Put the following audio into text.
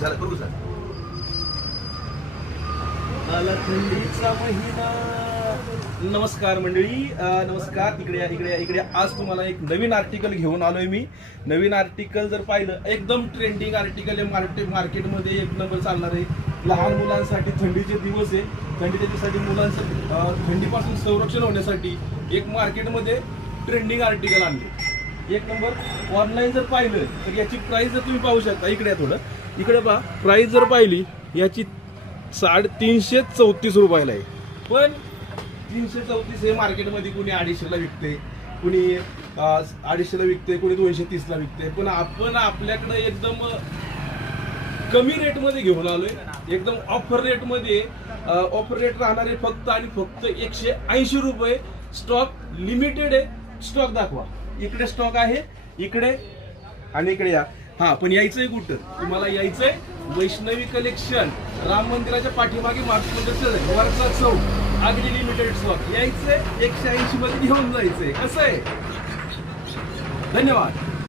झालं करू सर. आला थंडीचा महिना. नमस्कार मंडळी, नमस्कार. इकडे या, इकडे या, इकडे या. आज तुम्हाला एक नवीन आर्टिकल घेऊन आलोय मी. नवीन आर्टिकल जर पाहिलं, एकदम ट्रेंडिंग आर्टिकल आहे. मार्केटमध्ये एक नंबर चालणार आहे. लहान मुलांसाठी थंडीचे दिवस आहे. थंडीच्या दिवसासाठी मुलांचं थंडीपासून संरक्षण होण्यासाठी एक मार्केटमध्ये ट्रेंडिंग आर्टिकल आणले. एक नंबर. ऑनलाईन जर पाहिलं तर याची प्राइस जर तुम्ही पाहू शकता, इकडे थोडं इकडे पहा. प्राइस जर पाहिली याची 334 रुपयाला आहे. पण 334 हे मार्केटमध्ये कुणी 250ला विकते, कुणी 250ला विकते, कुणी 230ला विकते. पण आपण आपल्याकडे एकदम कमी रेटमध्ये घेऊन आलोय. एकदम ऑफर रेटमध्ये. ऑफर रेट राहणार आहे फक्त आणि फक्त 180 रुपये. स्टॉक लिमिटेड आहे. स्टॉक दाखवा. इकडे स्टॉक आहे, इकडे आणि इकडे या. हा, पण यायचंय कुठं? तुम्हाला यायचंय वैष्णवी कलेक्शन, राम मंदिराच्या पाठीमागे मार्केटमध्ये वरचा चौक. अगदी लिमिटेड स्टॉक. यायचंय 180 मध्ये घेऊन जायचंय. कसं आहे? धन्यवाद.